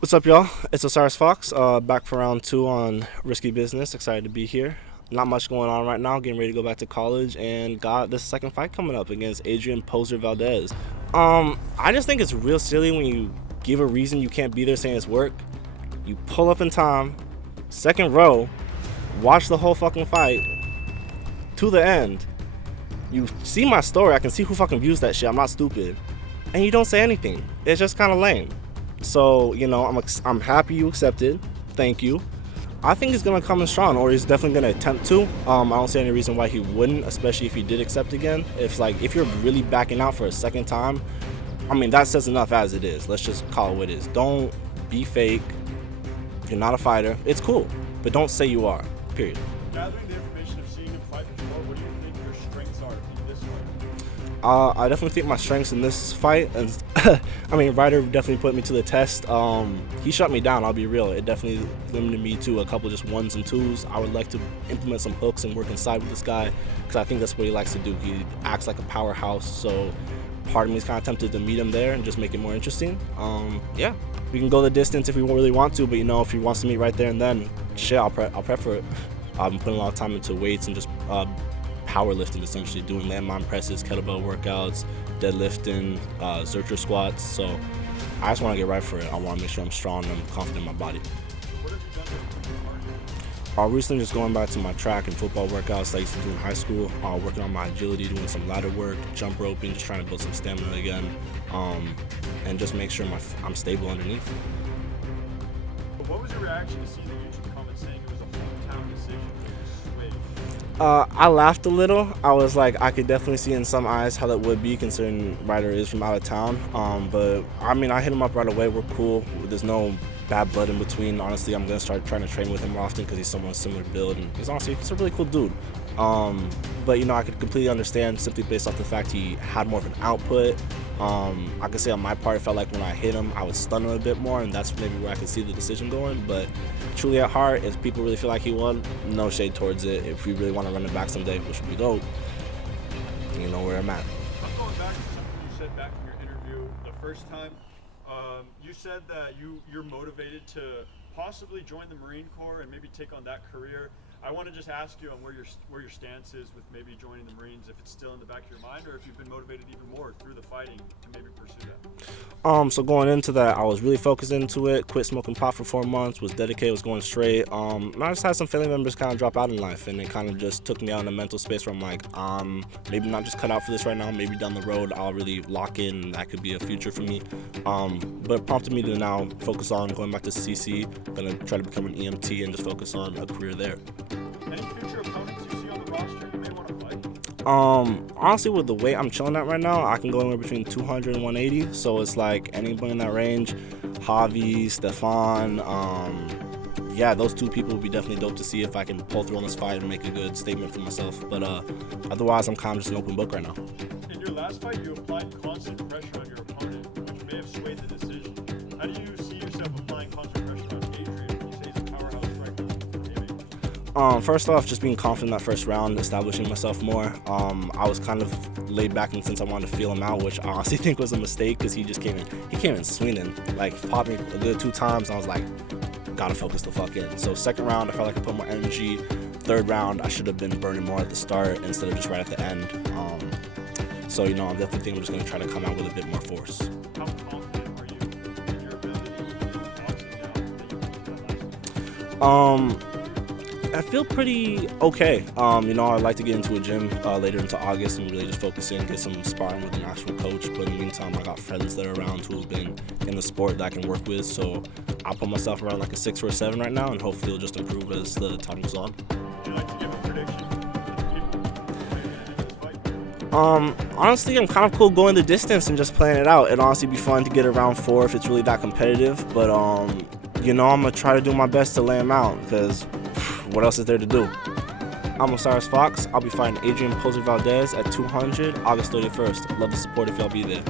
What's up, y'all? It's Osiris Fox, back for round two on Risky Business. Excited to be here. Not much going on right now. Getting ready to go back to college, and got this second fight coming up against Adrian Bozer Valdez. I just think it's real silly when you give a reason you can't be there saying it's work. You pull up in time, second row, watch the whole fucking fight to the end. You see my story. I can see who fucking views that shit. I'm not stupid, and you don't say anything. It's just kind of lame. So, I'm happy you accepted. Thank you. I think he's going to come in strong, or he's definitely going to attempt to. I don't see any reason why he wouldn't, especially if he did accept again. If you're really backing out for a second time, that says enough as it is. Let's just call it what it is. Don't be fake. If you're not a fighter, it's cool. But don't say you are, period. Gathering the information of seeing him fight before, what do you think your strengths are in this fight? I definitely think my strengths in this fight, and Ryder definitely put me to the test. He shut me down, I'll be real. It definitely limited me to a couple of just ones and twos. I would like to implement some hooks and work inside with this guy, because I think that's what he likes to do. He acts like a powerhouse, so part of me is kind of tempted to meet him there and just make it more interesting. Yeah, we can go the distance if we really want to, but if he wants to meet right there and then, shit, I'll prep for it. I've been putting a lot of time into weights and just powerlifting, essentially doing landmine presses, kettlebell workouts, deadlifting, Zercher squats. So I just want to get right for it. I want to make sure I'm strong and I'm confident in my body. What have you done with your Recently just going back to my track and football workouts that I used to do in high school, working on my agility, doing some ladder work, jump roping, just trying to build some stamina again, and just make sure I'm stable underneath. What was your reaction to seeing the YouTube comments saying it was a hometown decision for you to sway? I laughed a little. I was like, I could definitely see in some eyes how that would be, considering Ryder is from out of town. But I hit him up right away. We're cool. There's no bad blood in between. Honestly, I'm gonna start trying to train with him more often because he's someone similar build, and he's a really cool dude. But I could completely understand simply based off the fact he had more of an output. I could say on my part, it felt like when I hit him, I would stun him a bit more, and that's maybe where I could see the decision going. But truly at heart, if people really feel like he won, no shade towards it. If we really want to run it back someday, which would be dope, you know where I'm at. I'm going back to something you said back in your interview the first time. You said that you're motivated to possibly join the Marine Corps and maybe take on that career. I want to just ask you on where your stance is with maybe joining the Marines, if it's still in the back of your mind, or if you've been motivated even more through the fighting to maybe pursue that. So going into that, I was really focused into it, quit smoking pot for 4 months, was dedicated, was going straight. And I just had some family members kind of drop out in life, and it kind of just took me out in a mental space where I'm like, maybe not just cut out for this right now, maybe down the road I'll really lock in, and that could be a future for me. But it prompted me to now focus on going back to CC, gonna try to become an EMT and just focus on a career there. Any future opponents you see on the roster you may want to fight? Honestly, with the weight I'm chilling at right now, I can go anywhere between 200 and 180. So it's like anybody in that range, Javi, Stefan. Yeah, those two people would be definitely dope to see if I can pull through on this fight and make a good statement for myself. But otherwise, I'm kind of just an open book right now. In your last fight, you applied constant pressure on your opponent, which may have swayed the decision. How do you see yourself applying constant pressure on Adrian when you say he's a powerhouse striker? First off, just being confident in that first round, establishing myself more. I was kind of laid back in since I wanted to feel him out, which I honestly think was a mistake because he came in swinging, like popped me a good 2 times, and I was like, gotta focus the fuck in. So second round, I felt like I put more energy. Third round, I should have been burning more at the start instead of just right at the end. So I definitely think I'm just gonna try to come out with a bit more force. How confident are you in your ability to boxing now? I feel pretty okay. I'd like to get into a gym later into August and really just focus in, get some sparring with an actual coach. But in the meantime, I got friends that are around who have been in the sport that I can work with. So I'll put myself around like a 6 or a 7 right now, and hopefully it'll just improve as the time goes on. Would you like to give a prediction for people in this fight? Honestly, I'm kind of cool going the distance and just playing it out. It'd honestly be fun to get around 4 if it's really that competitive. But I'm gonna try to do my best to lay him out, because what else is there to do? I'm Osiris Fox. I'll be fighting Adrian Bozer Valdez at 200 August 31st. Love the support if y'all be there.